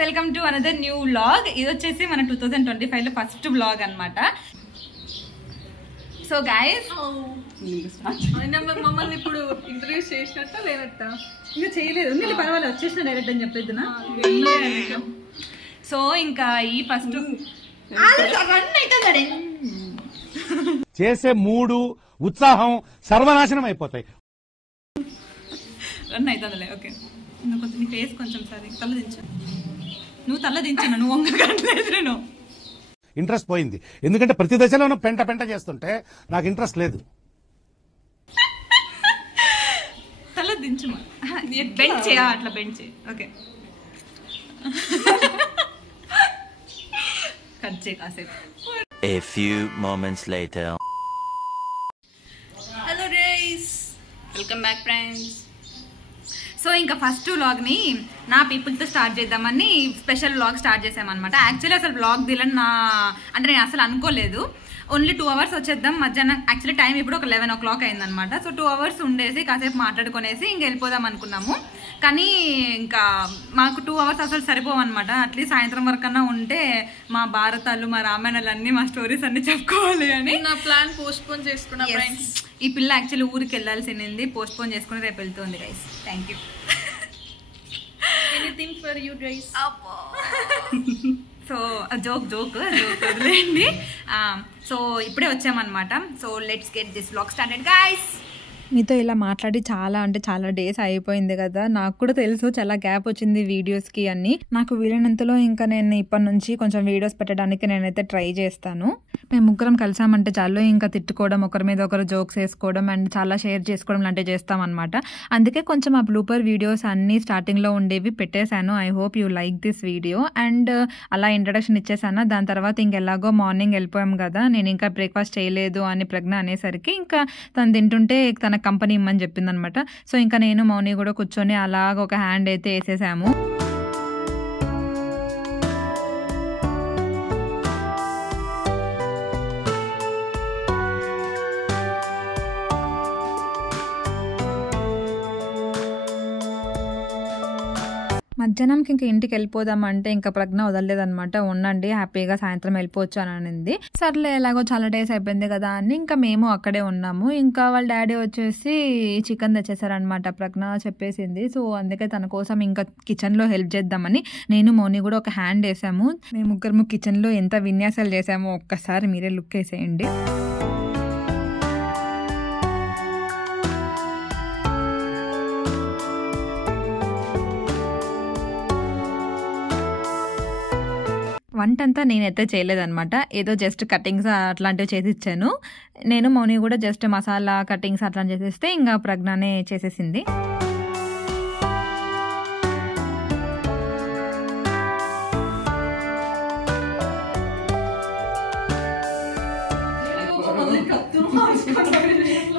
Welcome to another new vlog. ఇది వచ్చేసి మన 2025 లో ఫస్ట్ వ్లాగ్ అన్నమాట. సో గైస్ మమ్మల్ని ఇప్పుడు ఇంట్రడ్యూస్ చేసినట్ట లేనట్ట ఇంకా చేయలేదు, ఇంకా పర్వాలేదు వచ్చేసిన డైరెక్ట్ అని చెప్పేద్దునా. సో ఇంకా ఈ ఫస్ట్ చేసే మూడు ఉత్సాహం సర్వనాశనం అయిపోతాయి. రన్ అవుతుందిలే. ఓకే, నువ్వు కొంచెం నీ ఫేస్ కొంచెం సరే తల దించు. నువ్వు తల దించు, నువ్వు వంగట్లేదు. ఇంట్రెస్ట్ పోయింది, ఎందుకంటే ప్రతి దశలోనూ పెంట పెంట చేస్తుంటే నాకు ఇంట్రెస్ట్ లేదు. తల దించు, బెండ్ చేయా, అట్లా బెండ్ చేయి. ఓకే, కట్ చేయి కాసేపు. A few moments later. Hello guys, welcome back friends. So ఇంకా ఫస్ట్ వ్లాగ్ని నా పీపుల్తో స్టార్ట్ చేద్దామని స్పెషల్ వ్లాగ్ స్టార్ట్ చేసామన్నమాట. యాక్చువల్లీ అసలు వ్లాగ్ దిలని అంటే నేను అసలు అనుకోలేదు. ఓన్లీ 2 hours వచ్చేద్దాం మధ్యాహ్నం. యాక్చువల్లీ టైం ఇప్పుడు ఒక 11 o'clock అయిందనమాట. సో 2 hours ఉండేసి కాసేపు మాట్లాడుకునేసి ఇంక వెళ్ళిపోదాం అనుకున్నాము. కానీ ఇంకా మాకు 2 hours అసలు సరిపోవన్నమాట. అట్లీస్ట్ సాయంత్రం వరకన్నా ఉంటే మా భారతాలు, మా రామాయణాలు అన్నీ, మా స్టోరీస్ అన్నీ చెప్పుకోవాలి అని నా ప్లాన్ పోస్ట్ పోన్ చేసుకున్నా ఫ్రెండ్స్. ఈ పిల్ల యాక్చువల్లీ ఊరికి వెళ్ళాల్సింది, పోస్ట్ పోన్ చేసుకుని రేపు వెళ్తుంది guys. Thank you. Anything for you guys. So joke వదిలేండి. సో ఇప్పుడే వచ్చామన్నమాట. So let's get this vlog started guys. మీతో ఇలా మాట్లాడి చాలా డేస్ అయిపోయింది కదా. నాకు కూడా తెలుసు చాలా గ్యాప్ వచ్చింది వీడియోస్కి అన్ని. నాకు వీలైనంతలో ఇంకా నేను ఇప్పటి నుంచి కొంచెం వీడియోస్ పెట్టడానికి నేనైతే ట్రై చేస్తాను. మేము ముగ్గురం కలిసామంటే చాలు ఇంకా తిట్టుకోవడం, ఒకరి మీద ఒకరు జోక్స్ వేసుకోవడం అండ్ చాలా షేర్ చేసుకోవడం లాంటివి చేస్తామన్నమాట. అందుకే కొంచెం ఆ బ్లూపర్ వీడియోస్ అన్నీ స్టార్టింగ్లో ఉండేవి పెట్టేశాను. I hope you like this video. And అలా ఇంట్రడక్షన్ ఇచ్చేసాను. దాని తర్వాత ఇంకెలాగో మార్నింగ్ వెళ్ళిపోయాం కదా, నేను ఇంకా బ్రేక్ఫాస్ట్ చేయలేదు అని ప్రజ్ఞ అనేసరికి ఇంకా తను తింటుంటే తన కంపెనీ ఇమ్మని చెప్పింది అనమాట. సో ఇంకా నేను మౌని కూడా కూర్చొని అలాగ ఒక హ్యాండ్ అయితే వేసేసాము. మధ్యాహ్నంకి ఇంకా ఇంటికి వెళ్ళిపోదామంటే ఇంకా ప్రజ్ఞ వదలలేదనమాట. ఉండండి, హ్యాపీగా సాయంత్రం వెళ్ళిపోవచ్చు అని అనింది. సర్లే ఎలాగో చాలా డేస్ అయిపోయింది కదా అని ఇంకా మేము అక్కడే ఉన్నాము. ఇంకా వాళ్ళ డాడీ వచ్చేసి చికెన్ తెచ్చేసారనమాట, ప్రజ్ఞ చెప్పేసింది. సో అందుకే తన కోసం ఇంకా కిచెన్లో హెల్ప్ చేద్దామని నేను మౌని కూడా ఒక హ్యాండ్ వేసాము. మేము ముగ్గురు కిచెన్లో ఎంత విన్యాసాలు చేసామో ఒక్కసారి మీరే లుక్ వేసేయండి. వంట అంతా నేనైతే చేయలేదన్నమాట. ఏదో జస్ట్ కటింగ్స్ అట్లాంటివి చేసి ఇచ్చాను. నేను మౌని కూడా జస్ట్ మసాలా కటింగ్స్ అట్లా చేసేస్తే ఇంకా ప్రజ్ఞనే చేసేసింది.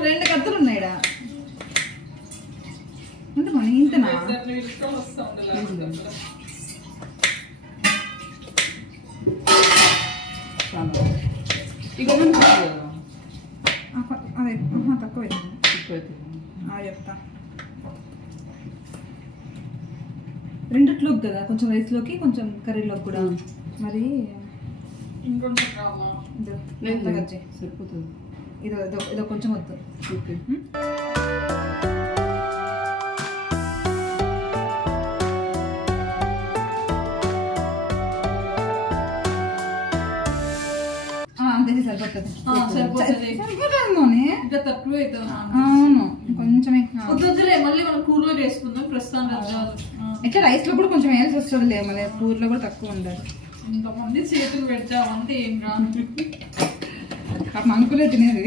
రెండు కత్తులు ఉన్నాయిడా అంటే మన ఇంతనా అదే తక్కువ చెప్తా. రెండిట్లోకి కదా, కొంచెం రైస్లోకి కొంచెం కర్రీలోకి కూడా. మరి సరిపోతుంది. ఇదో కొంచెం వద్దు. అవును, కొంచెమే మళ్ళీ మనం కూరలో వేసుకుందాం ప్రస్తుతానికి. ఇట్లా రైస్ లో కూడా కొంచెం వేయాల్సి వస్తుంది, మళ్ళీ కూరలో కూడా తక్కువ ఉండాలి. ఇంతమంది చేతులు పెడతామంటే ఏం కాదు, అనుకులే తినేది.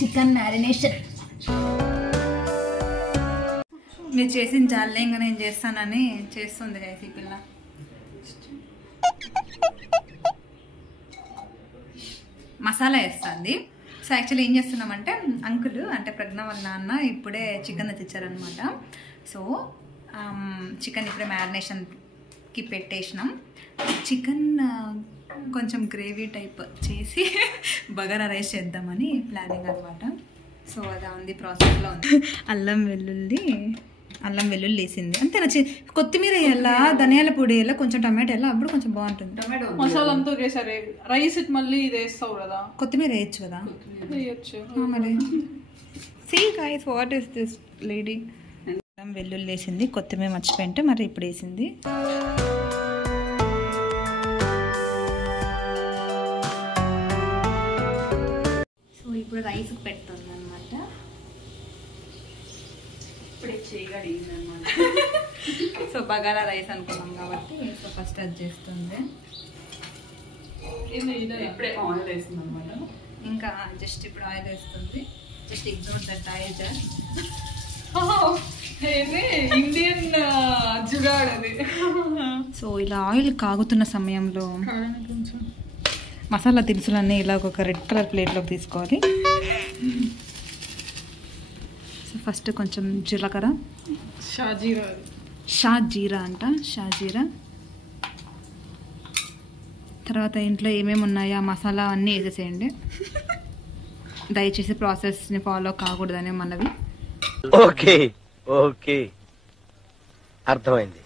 చికెన్ మ్యారినేషన్ మీరు చేసిన చాలే, ఇంకా నేను చేస్తానని చేస్తుంది గైస్ ఈ పిల్ల. మసాలా వేస్తుంది. సో యాక్చువల్లీ ఏం చేస్తున్నామంటే అంకుల్ అంటే ప్రజ్ఞ వాళ్ళ నాన్న ఇప్పుడే చికెన్ తెచ్చారనమాట. సో చికెన్ ఇప్పుడే మ్యారినేషన్కి పెట్టేసినాం. చికెన్ కొంచెం గ్రేవీ టైప్ చేసి బగారా రైస్ చేద్దామని ప్లానింగ్ అనమాట. సో అదా ఉంది, ప్రాసెస్లో ఉంది. అల్లం వెల్లుల్లి వేసింది అంతేనా. కొత్తిమీర వేయాలా, ధనియాల పొడి వేయాలా, కొంచెం టమాటో వేయాలా, అప్పుడు కొంచెం బాగుంటుంది. మసాలా అంతా ఒకేసారి రైస్ మళ్ళీ ఇది వేస్తావు కదా, కొత్తిమీర వేయచ్చు కదా. వేయచ్చు మరి see guys what is this lady. అల్లం వెల్లుల్లి వేసింది, కొత్తిమీర మర్చిపోయింటే మరి ఇప్పుడు వేసింది. సో ఇప్పుడు రైస్ పెడుతుంది అనమాట. ఇప్పుడే చేయగలిగిందనమాట. సో బగారా రైస్ అనుకున్నాం కాబట్టి సో ఫస్ట్ అది చేస్తుంది. ఇప్పుడే ఆయిల్ వేస్తుంది అనమాట. ఇంకా జస్ట్ ఇప్పుడు ఆయిల్ వేస్తుంది. Just ignore that oil just. Indian jugaad అది. సో ఇలా ఆయిల్ కాగుతున్న సమయంలో మసాలా దినుసులన్నీ ఇలా ఒక రెడ్ కలర్ ప్లేట్లోకి తీసుకోవాలి. సో ఫస్ట్ కొంచెం జీలకర్ర, షాజీరా అంట, షాజీరా. తర్వాత ఇంట్లో ఏమేమి ఉన్నాయో ఆ మసాలా అన్నీ వేసేసేయండి. దయచేసి ప్రాసెస్ని ఫాలో కాకూడదనే మనవి. ఓకే ఓకే అర్థమైంది.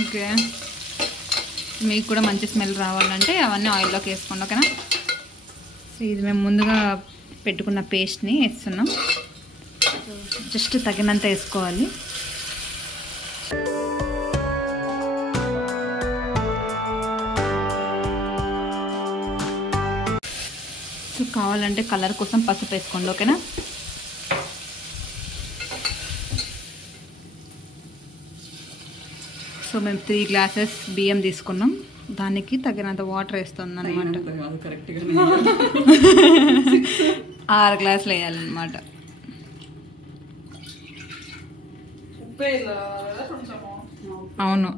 ఓకే, మీకు కూడా మంచి స్మెల్ రావాలంటే అవన్నీ ఆయిల్లోకి వేసుకోండి, ఓకేనా. సో ఇది మేము ముందుగా పెట్టుకున్న పేస్ట్ని వేస్తున్నాం. జస్ట్ తగినంత వేసుకోవాలి. సో కావాలంటే కలర్ కోసం పసుపు వేసుకోండి, ఓకేనా. సో మేము 3 గ్లాసెస్ బియ్యం తీసుకున్నాం, దానికి తగినంత వాటర్ వేస్తుంది అనమాట. 6 గ్లాసులు వేయాలన్నమాట. అవును,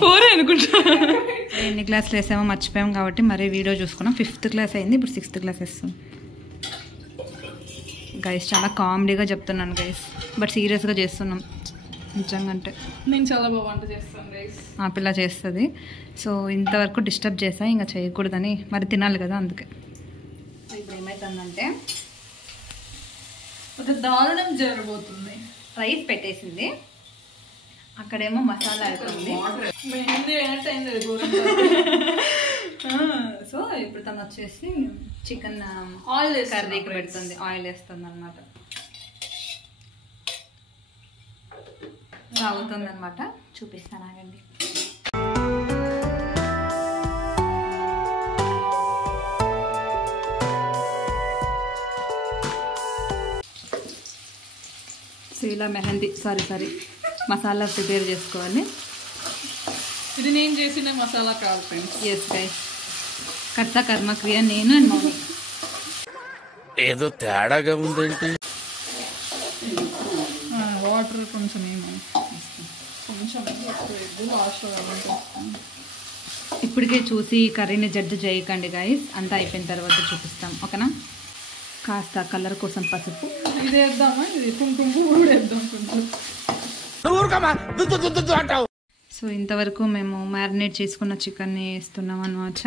ఫోర్ అనుకుంటా. ఎన్ని గ్లాసులు వేసామో మర్చిపోయాం కాబట్టి మరీ వీడియో చూసుకున్నాం. 5th గ్లాస్ అయింది, ఇప్పుడు 6th గ్లాస్ వేస్తాం. గైస్ చాలా కామెడీగా చెప్తున్నాను గైస్, బట్ సీరియస్గా చేస్తున్నాం నిజంగా. అంటే నేను చాలా బాగా వంట చేస్తాను గైస్. ఆ పిల్ల చేస్తుంది. సో ఇంతవరకు డిస్టర్బ్ చేసా, ఇంకా చేయకూడదని, మరి తినాలి కదా అందుకే. ఇప్పుడు ఏమవుతుందంటే ఒక దారుణం జరగబోతుంది. రైస్ పెట్టేసింది, అక్కడేమో మసాలా అయిపోయింది. సో ఇప్పుడు తను వచ్చేసి చికెన్ ఆయిల్ కర్రీకి పెడుతుంది, ఆయిల్ వేస్తుంది అనమాట. సాగుతుంది అనమాట, చూపిస్తాను ఆగండి. సో ఇలా మెహందీ సారీ మసాలా ప్రిపేర్ చేసుకోవాలి. ఇది నేను చేసిన మసాలా కాదు ఫ్రెండ్స్. ఎస్ గైస్, కర్త కర్మక్రియ నేను అండ్ మమ్మీ. ఏదో తేడాగా ఉందేంటి. వాటర్ కొంచెం కొంచెం ఇప్పటికే చూసి కర్రీని జడ్జ్ చేయకండి గైస్, అంతా అయిపోయిన తర్వాత చూపిస్తాం, ఓకేనా. కాస్త కలర్ కోసం పసుపు ఇది వేద్దామా, ఇది కుంకుమ కూడా వేద్దాం కొంచెం. సో ఇంతవరకు మేము మ్యారినేట్ చేసుకున్న చికెన్ని వేస్తున్నాం అనమాట.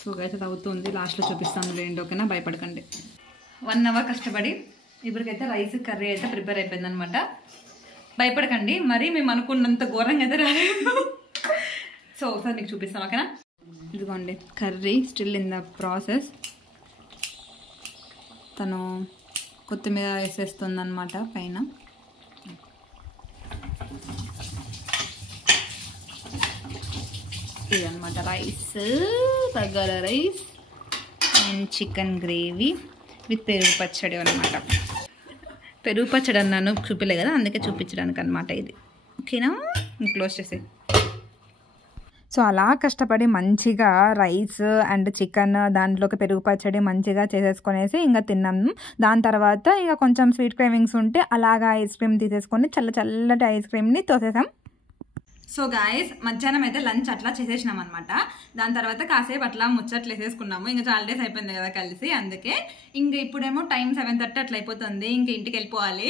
సో అయితే అవుతుంది, లాస్ట్లో చూపిస్తాను లేండి, ఓకేనా, భయపడకండి. 1 అవర్ కష్టపడి ఇప్పటికైతే రైస్ కర్రీ అయితే ప్రిపేర్ అయిపోయింది అనమాట. భయపడకండి, మరి మేము అనుకున్నంత ఘోరంగా అయితే రాలేదు. సో ఒకసారి మీకు చూపిస్తాను, ఓకేనా. ఇదిగోండి curry still in the process. తను కొత్తిమీర వేసేస్తుంది అనమాట పైన. ఇదనమాట rice, bagara rice and chicken gravy with పెరుగు పచ్చడి అనమాట. పెరుగు పచ్చడి అన్నాను, చూపిలే కదా, అందుకే చూపించడానికి అనమాట ఇది, ఓకేనా. క్లోజ్ చేసి సో అలా కష్టపడి మంచిగా రైస్ అండ్ చికెన్ దాంట్లోకి పెరుగు పచ్చడి మంచిగా చేసేసుకొనేసి ఇంకా తిన్నాము. దాని తర్వాత ఇక కొంచెం స్వీట్ క్రేవింగ్స్ ఉంటే అలాగా ఐస్ క్రీమ్ తీసేసుకొని చల్లటి ఐస్ క్రీమ్ని తోసేసాం. సో గాయస్ మధ్యాహ్నం అయితే లంచ్ అట్లా చేసేసినాం అనమాట. దాని తర్వాత కాసేపు అట్లా ముచ్చట్లు వేసేసుకున్నాము. ఇంకా చాలా డేస్ అయిపోయింది కదా కలిసి, అందుకే ఇంకా ఇప్పుడేమో టైం 7:30 అట్లా అయిపోతుంది. ఇంక ఇంటికి వెళ్ళిపోవాలి.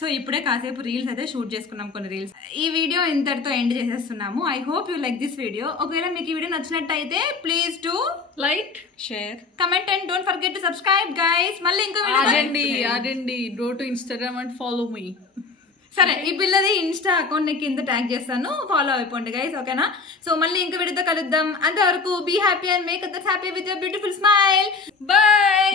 సో ఇప్పుడే కాసేపు రీల్స్ అయితే షూట్ చేసుకున్నాం, కొన్ని రీల్స్. ఈ వీడియో ఇంతటితో ఎండ్ చేసేస్తున్నాము. I hope you like this video. ఒకవేళ మీకు ఈ వీడియో నచ్చినట్టయితే please to like, share, comment and don't forget to subscribe guys. మళ్ళీ ఇంకో ఆడండి go to Instagram and follow me. సరే, ఈ పిల్లది ఇన్స్టా అకౌంట్ ని కింద ట్యాగ్ చేస్తాను, ఫాలో అయిపోండి గైస్, ఓకేనా? సో మళ్ళీ ఇంకో వీడియోతో కలుద్దాం. అంతవరకు be happy and make others happy with your beautiful smile. By.